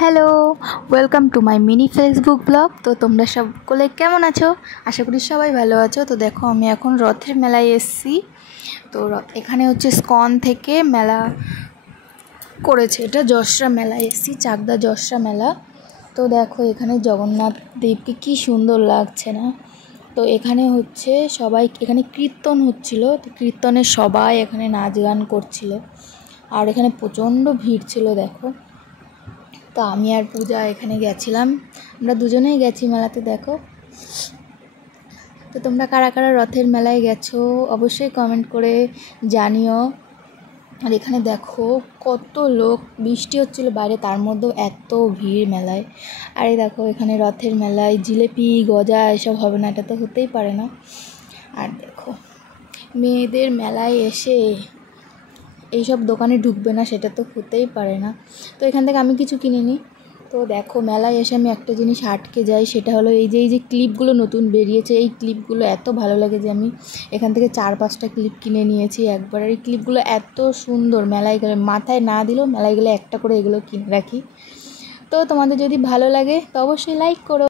Hello, welcome to my mini Facebook blog. তো তোমরা সকলে কেমন আছো? আশা করি সবাই ভালো আছো। তো দেখো, আমি এখন রথের মেলায় এসেছি। তো এখানে হচ্ছে স্কন থেকে মেলা করেছে, এটা যশরা মেলায় এসেছি, চাকদা যশরা মেলা। তো দেখো, এখানে জগন্নাথ দেবকে কি সুন্দর লাগছে না? তো এখানে হচ্ছে সবাই, এখানে কীর্তন হচ্ছিল, তো কীর্তনে সবাই এখানে নাচ গান করছিল, আর এখানে প্রচণ্ড ভিড় ছিল দেখো। তো আমি আর পূজা এখানে গেছিলাম, আমরা দুজনেই গেছি মেলাতে দেখো। তো তোমরা কারা কারা রথের মেলায় গেছো অবশ্যই কমেন্ট করে জানিও। আর এখানে দেখো কত লোক, বৃষ্টি হচ্ছিলো বাইরে, তার মধ্যেও এত ভিড় মেলায়। আর এই দেখো, এখানে রথের মেলায় জিলেপি গজা এসব হবে না, এটা তো হতেই পারে না। আর দেখো, মেয়েদের মেলায় এসে এইসব দোকানে ঢুকবে না, সেটা তো হতেই পারে না। তো এখান থেকে আমি কিছু কিনিনি। তো দেখো, মেলায় এসে আমি একটা জিনিস আটকে যাই, সেটা হলো এই যে ক্লিপগুলো নতুন বেরিয়েছে, এই ক্লিপগুলো এত ভালো লাগে যে আমি এখান থেকে 4-5টা ক্লিপ কিনে নিয়েছি একবার। এই ক্লিপগুলো এত সুন্দর, মেলায় গেলে মাথায় না দিলেও মেলায় গেলে একটা করে এগুলো কিনে রাখি। তো তোমাদের যদি ভালো লাগে তো অবশ্যই লাইক করো।